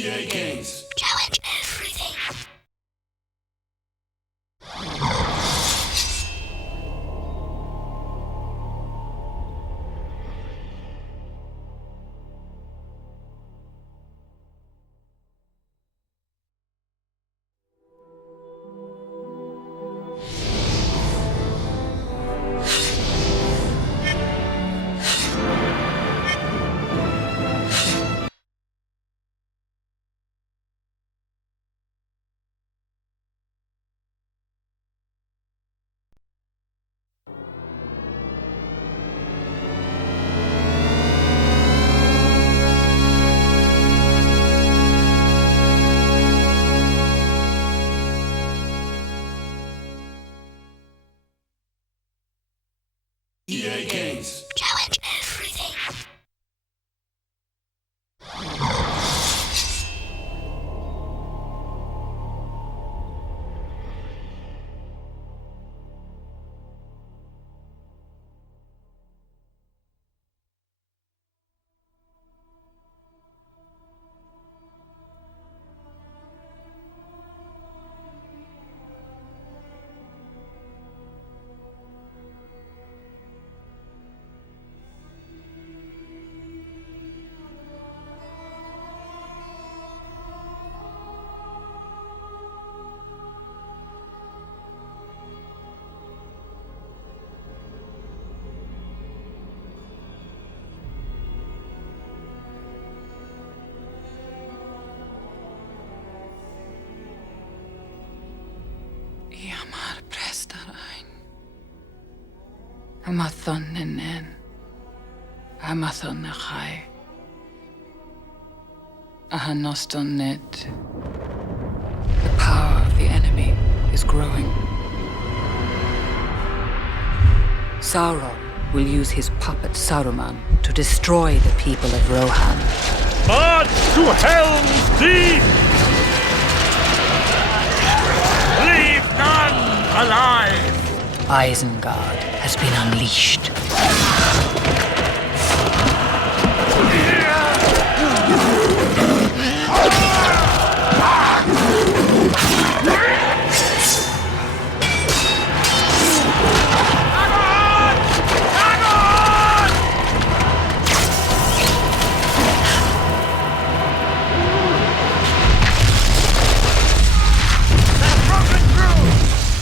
EA Games. Challenge everything. EA Games. Challenge everything. Amathon nenen. Amathon nachai. Ahanoston net. The power of the enemy is growing. Sauron will use his puppet Saruman to destroy the people of Rohan. March to Helm's Deep! Leave none alive! Isengard has been unleashed.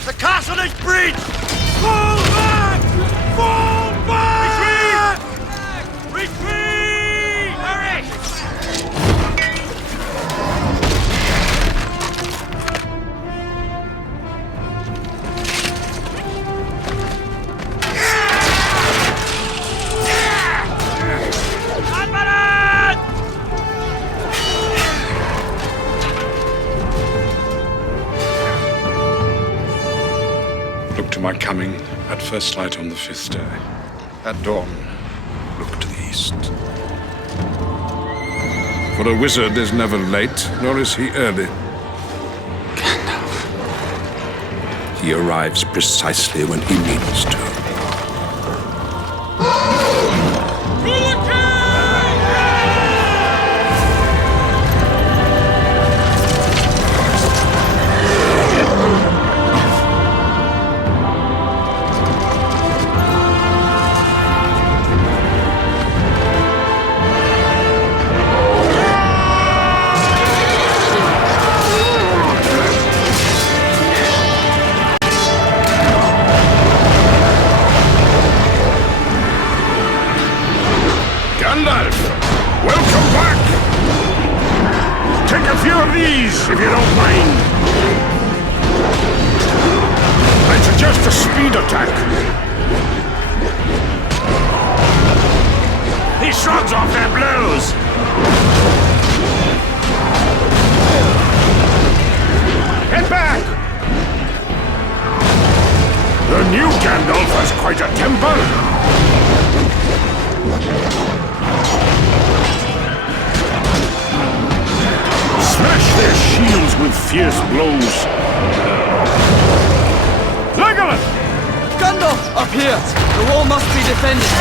The castle is breached! Fall back! Fall back! Retreat! Retreat! Hurry! Look to my coming at first light on the 5th day. At dawn, look to the east. For a wizard is never late, nor is he early. Gandalf. He arrives precisely when he needs to. Gandalf, welcome back! Take a few of these, if you don't mind. I suggest a speed attack. He shrugs off their blows! Head back! The new Gandalf has quite a temper. Smash their shields with fierce blows. Legolas! Gandalf! Up here! The wall must be defended!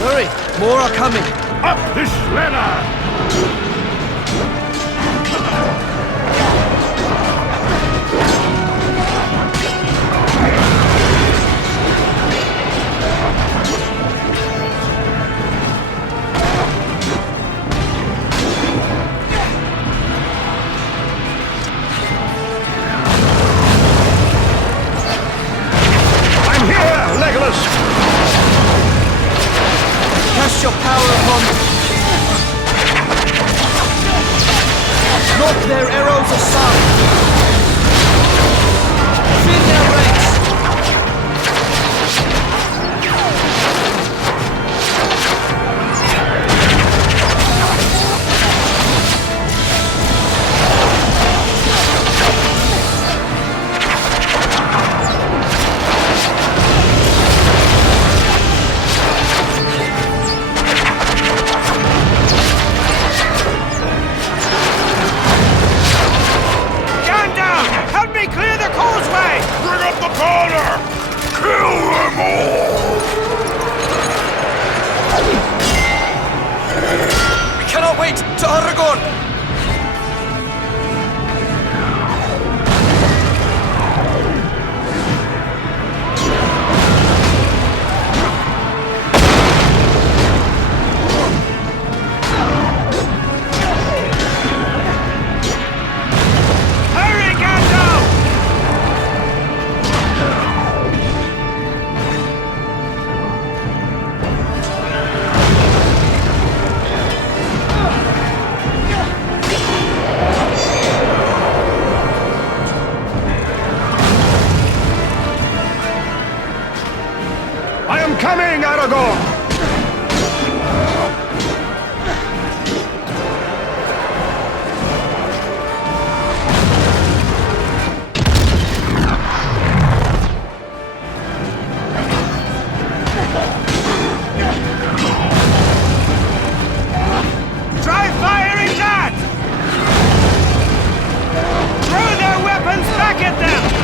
Hurry! More are coming! Up this ladder! Sons of Sauron! Fill their ranks! Coming, Aragorn! Try firing that! Throw their weapons back at them!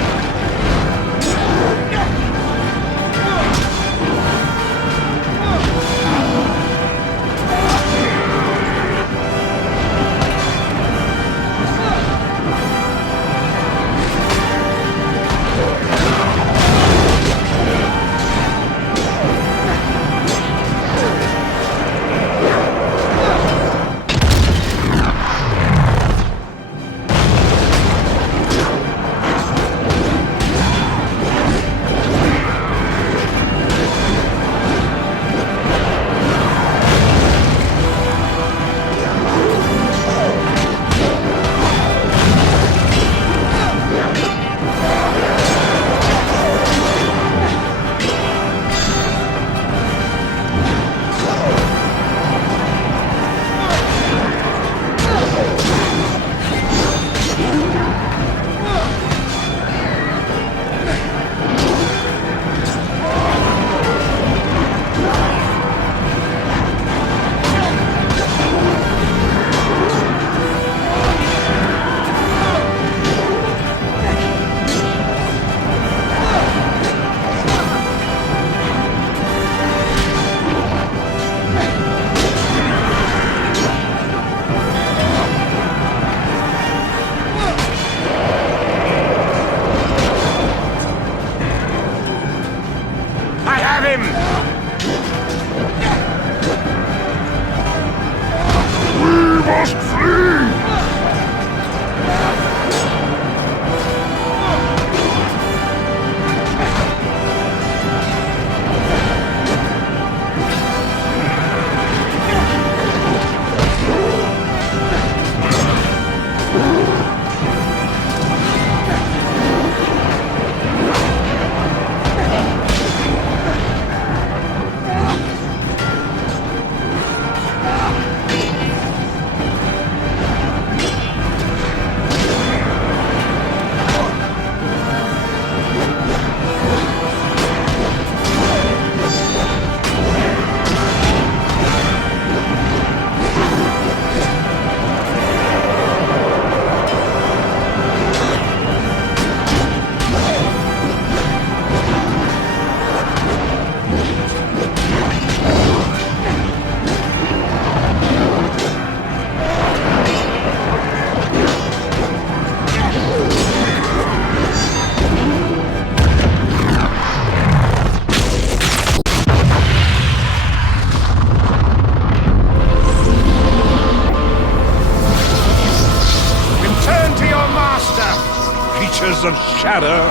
creatures of shadow.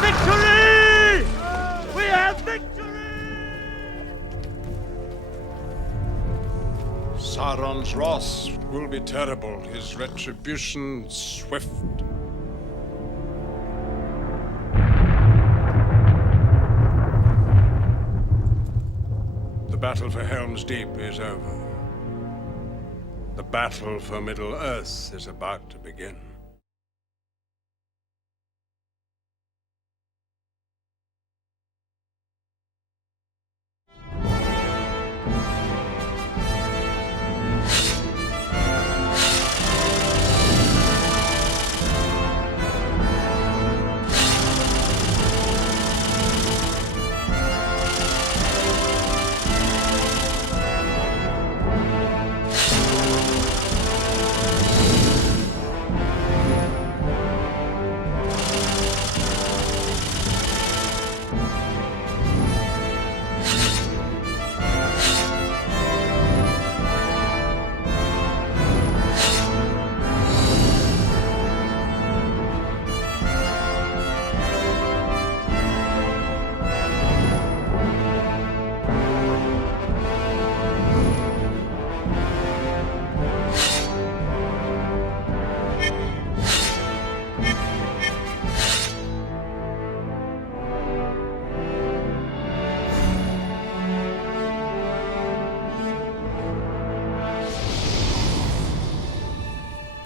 Victory! Sauron's wrath will be terrible, his retribution swift. The battle for Helm's Deep is over. The battle for Middle-earth is about to begin.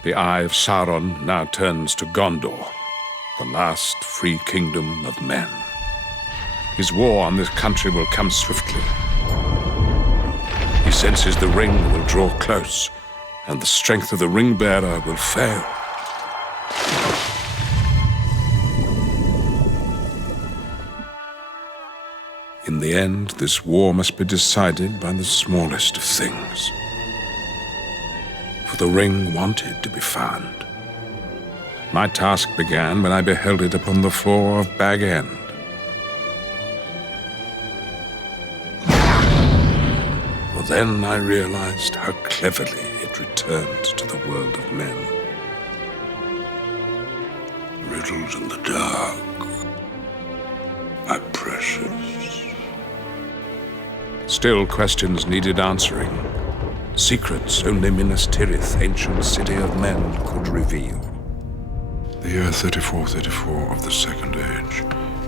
The eye of Sauron now turns to Gondor, the last free kingdom of men. His war on this country will come swiftly. He senses the ring will draw close, and the strength of the ring-bearer will fail. In the end, this war must be decided by the smallest of things. For the ring wanted to be found. My task began when I beheld it upon the floor of Bag End. For then I realized how cleverly it returned to the world of men. Riddles in the dark, my precious. Still, questions needed answering. Secrets only Minas Tirith, ancient city of men, could reveal. The year 3434 of the Second Age.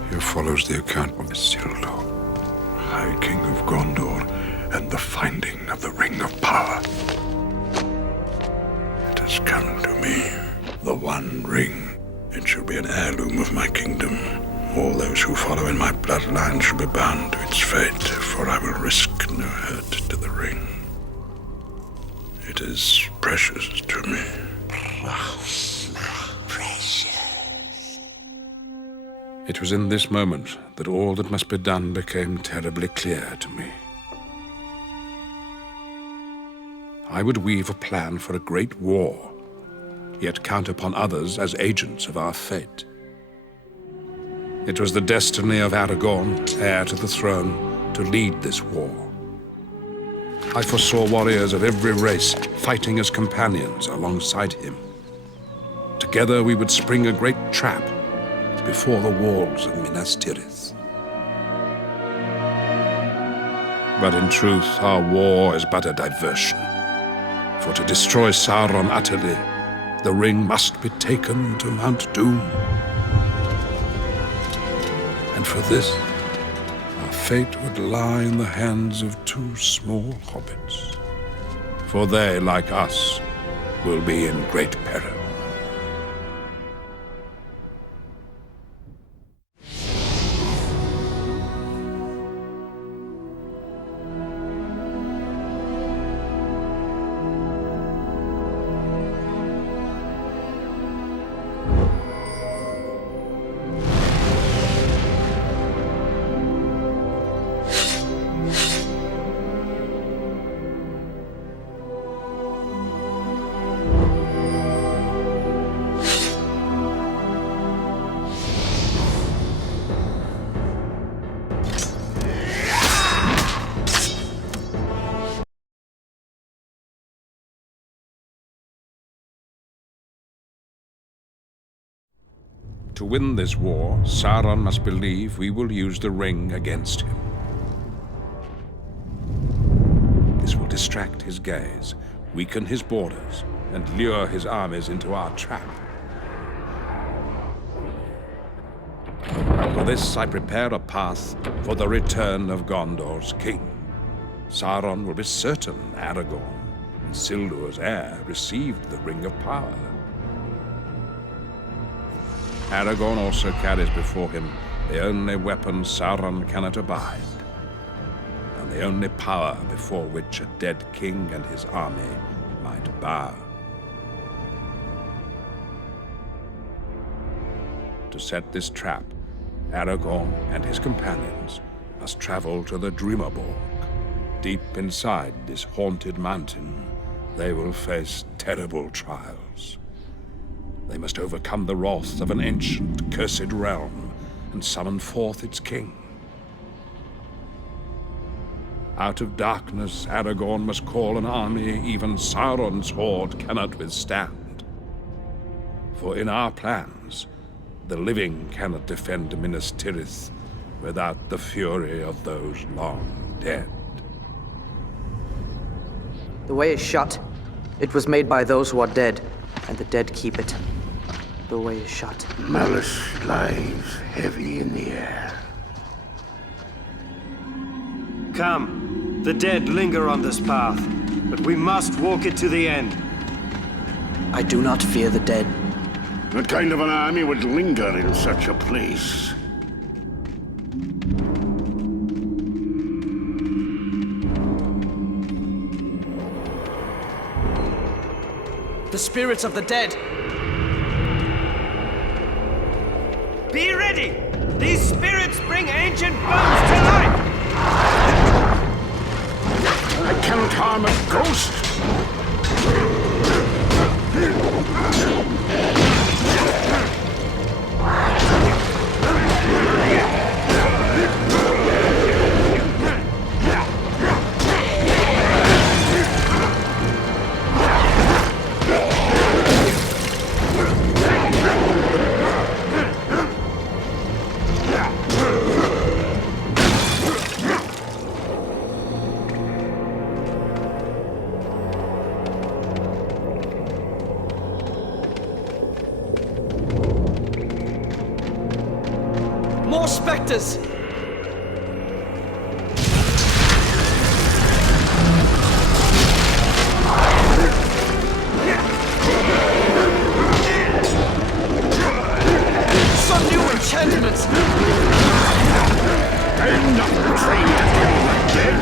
Here follows the account of Isildur, High King of Gondor, and the finding of the Ring of Power. It has come to me, the One Ring. It shall be an heirloom of my kingdom. All those who follow in my bloodline shall be bound to its fate, for I will risk no hurt to the ring. It is precious to me. Precious. It was in this moment that all that must be done became terribly clear to me. I would weave a plan for a great war, yet count upon others as agents of our fate. It was the destiny of Aragorn, heir to the throne, to lead this war. I foresaw warriors of every race fighting as companions alongside him. Together we would spring a great trap before the walls of Minas Tirith. But in truth, our war is but a diversion. For to destroy Sauron utterly, the ring must be taken to Mount Doom. And for this, our fate would lie in the hands of two small hobbits. For they, like us, will be in great peril. To win this war, Sauron must believe we will use the ring against him. This will distract his gaze, weaken his borders, and lure his armies into our trap. For this I prepare a path for the return of Gondor's king. Sauron will be certain Aragorn and Isildur's heir received the Ring of Power. Aragorn also carries before him the only weapon Sauron cannot abide, and the only power before which a dead king and his army might bow. To set this trap, Aragorn and his companions must travel to the Dreamerborg. Deep inside this haunted mountain, they will face terrible trials. They must overcome the wrath of an ancient, cursed realm and summon forth its king. Out of darkness, Aragorn must call an army even Sauron's horde cannot withstand. For in our plans, the living cannot defend Minas Tirith without the fury of those long dead. The way is shut. It was made by those who are dead, and the dead keep it. The way is shut. Malice lies heavy in the air. Come. The dead linger on this path, but we must walk it to the end. I do not fear the dead. What kind of an army would linger in such a place? The spirits of the dead! Be ready! These spirits bring ancient bones to life! I cannot harm a ghost! More specters! Some new enchantments! I'm not trained to kill the dead!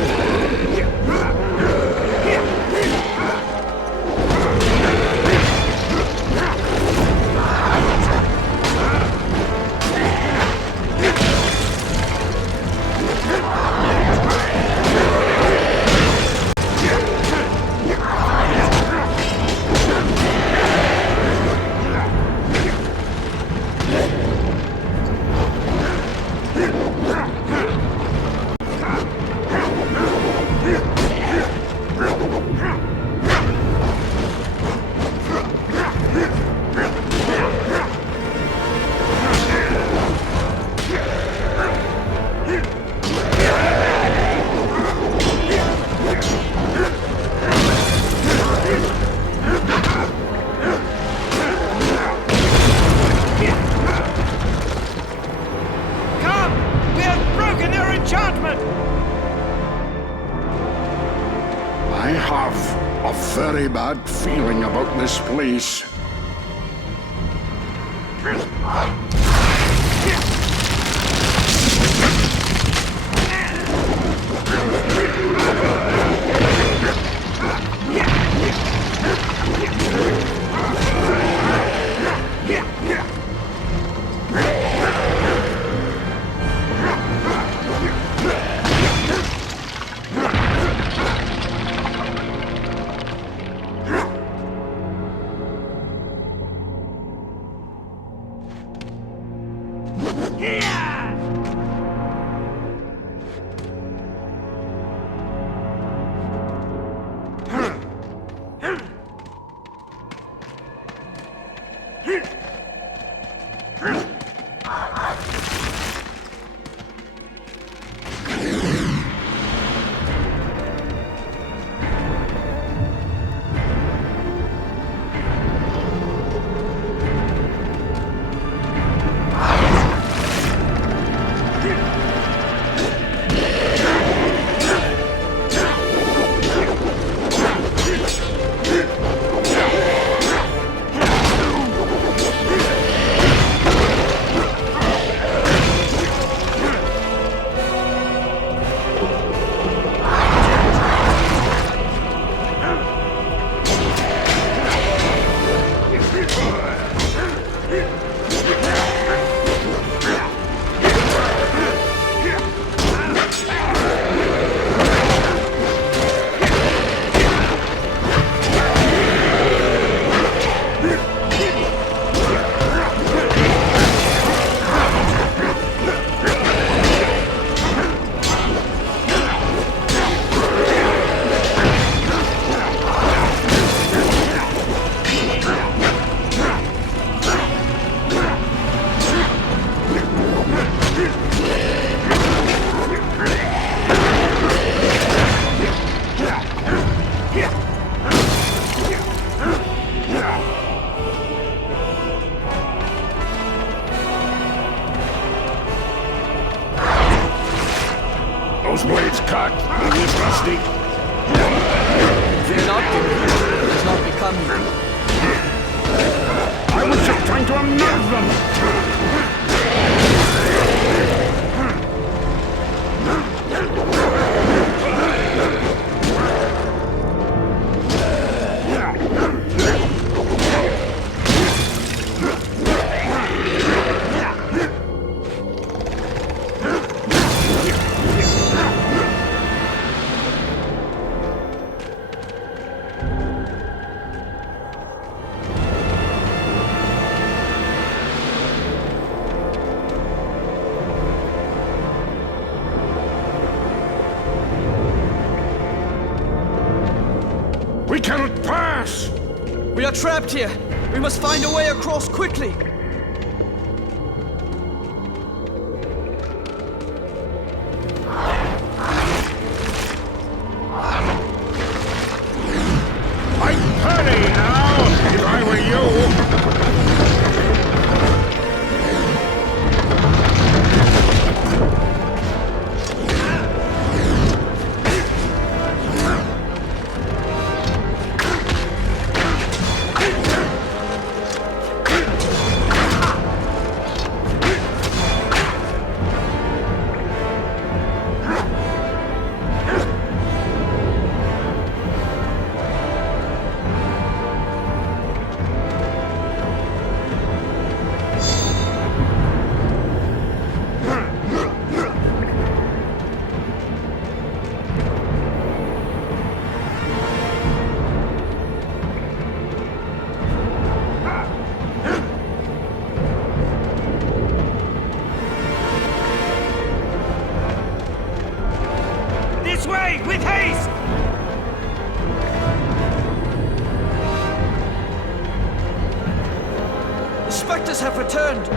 I have a very bad feeling about this place. those blades cut. It was rusty. Fear not, Gimli. It does not become you. I was just trying to unnerve them. We cannot pass! We are trapped here. We must find a way across quickly. I'd hurry now, if I were you! This way, with haste! The specters have returned.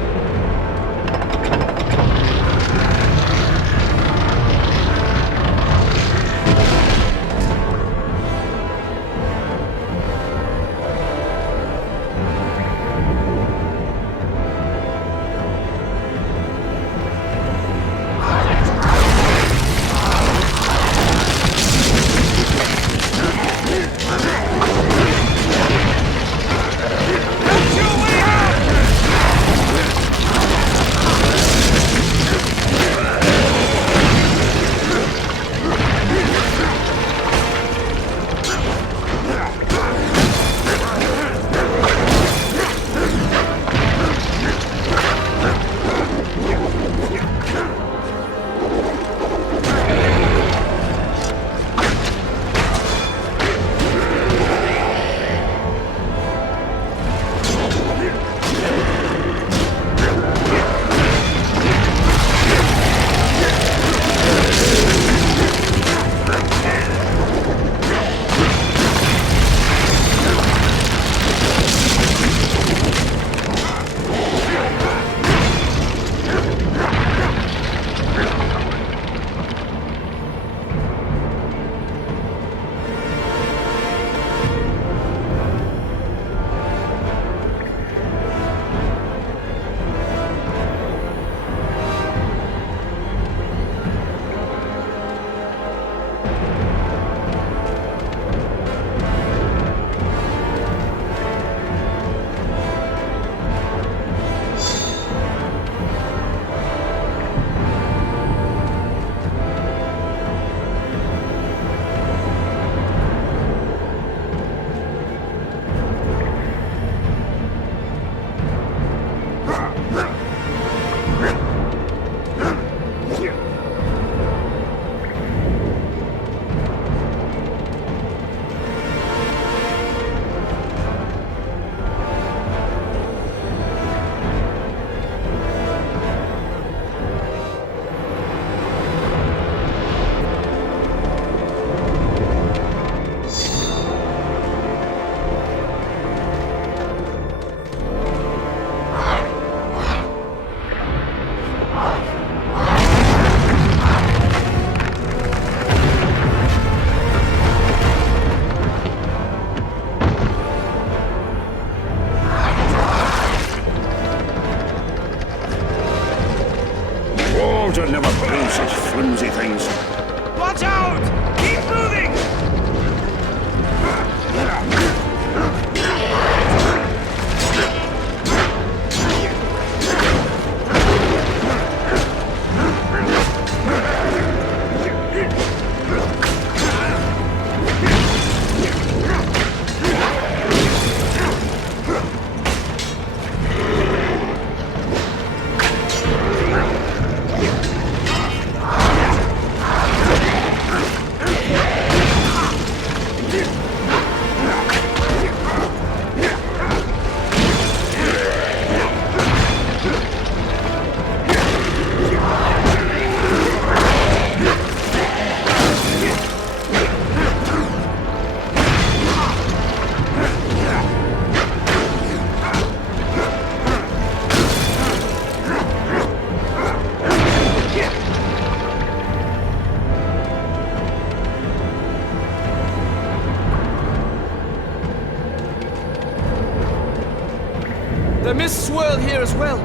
mists swirl here as well.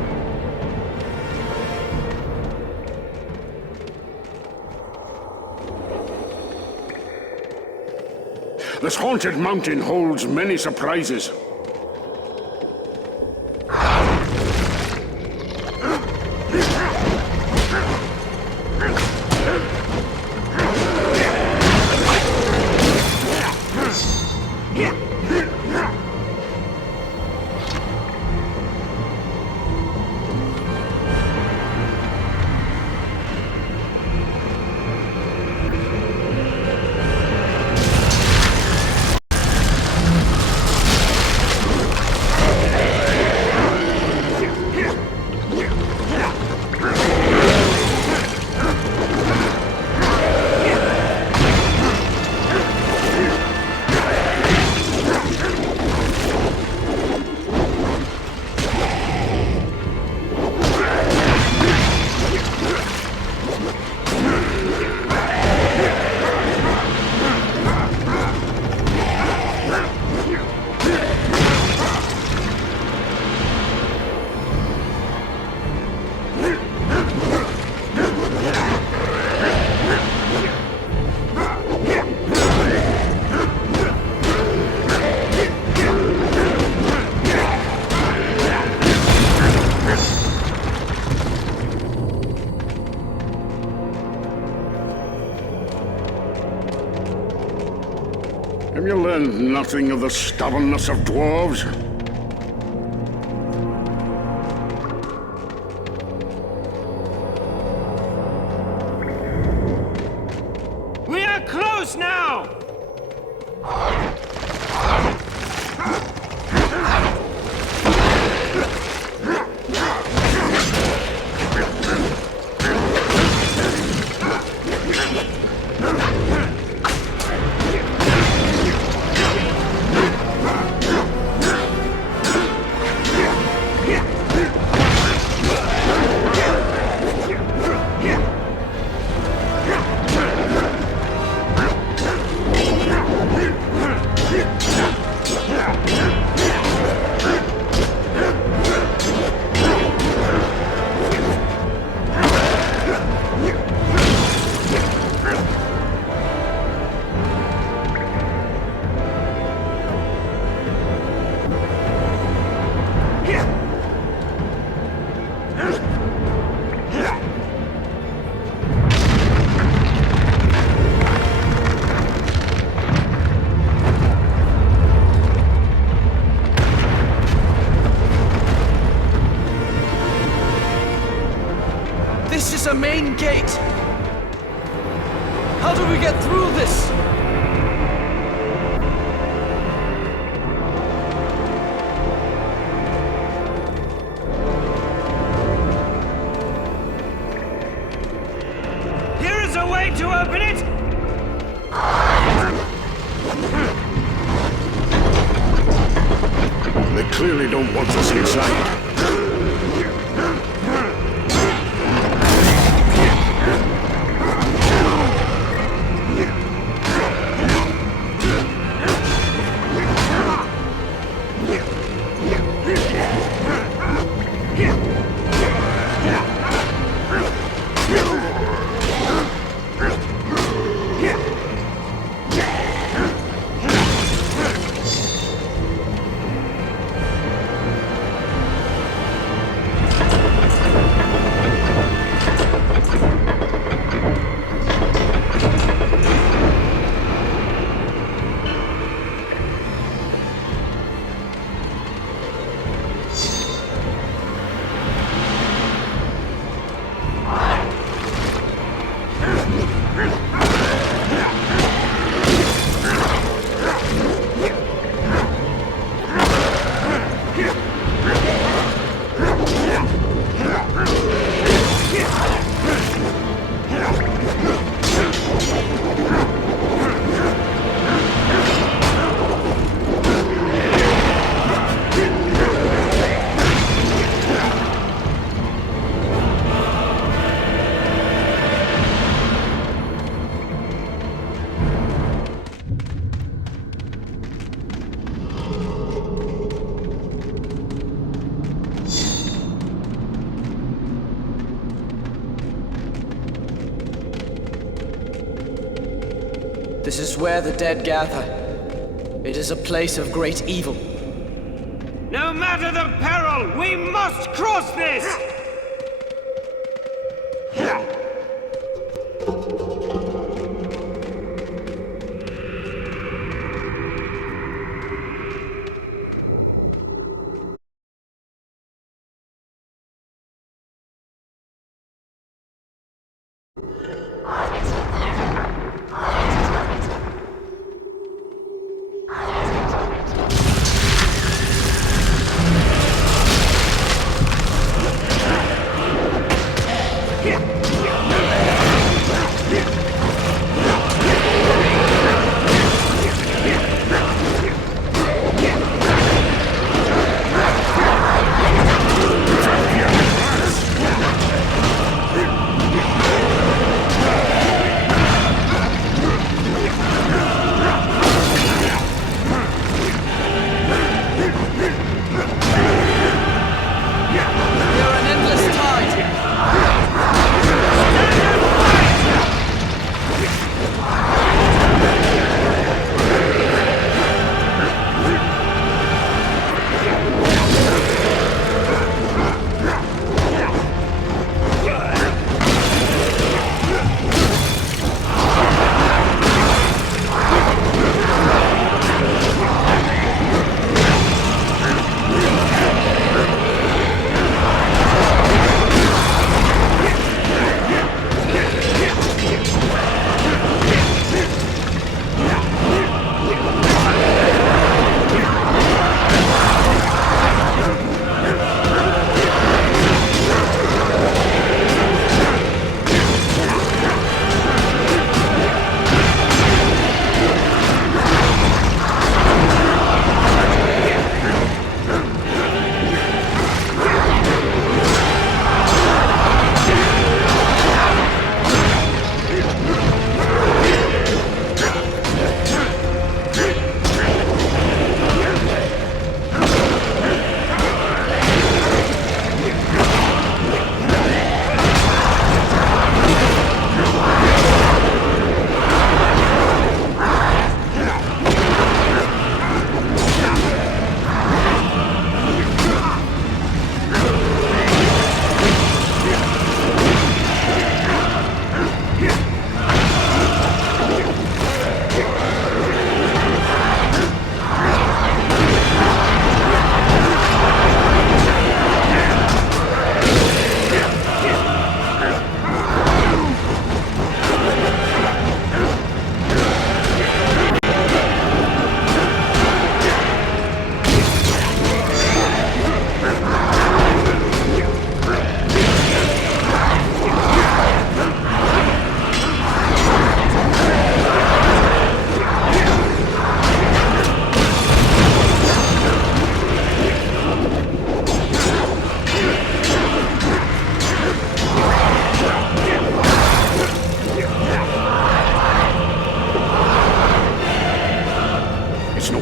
This haunted mountain holds many surprises. Have you learned nothing of the stubbornness of dwarves? We are close now! This is a main gate! How do we get through this? Here is a way to open it! They clearly don't want us inside. This is where the dead gather. It is a place of great evil. No matter the peril, we must cross this!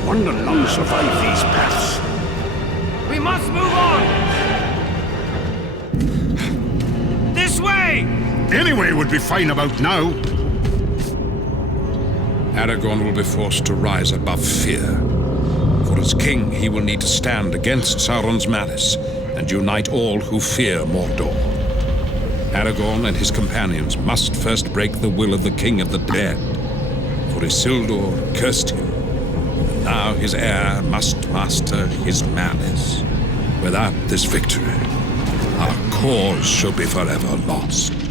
wonder none survive these paths. We must move on! This way! Any would be fine about now. Aragorn will be forced to rise above fear. For as king, he will need to stand against Sauron's malice and unite all who fear Mordor. Aragorn and his companions must first break the will of the King of the Dead, for Isildur cursed him. Now his heir must master his malice. Without this victory, our cause shall be forever lost.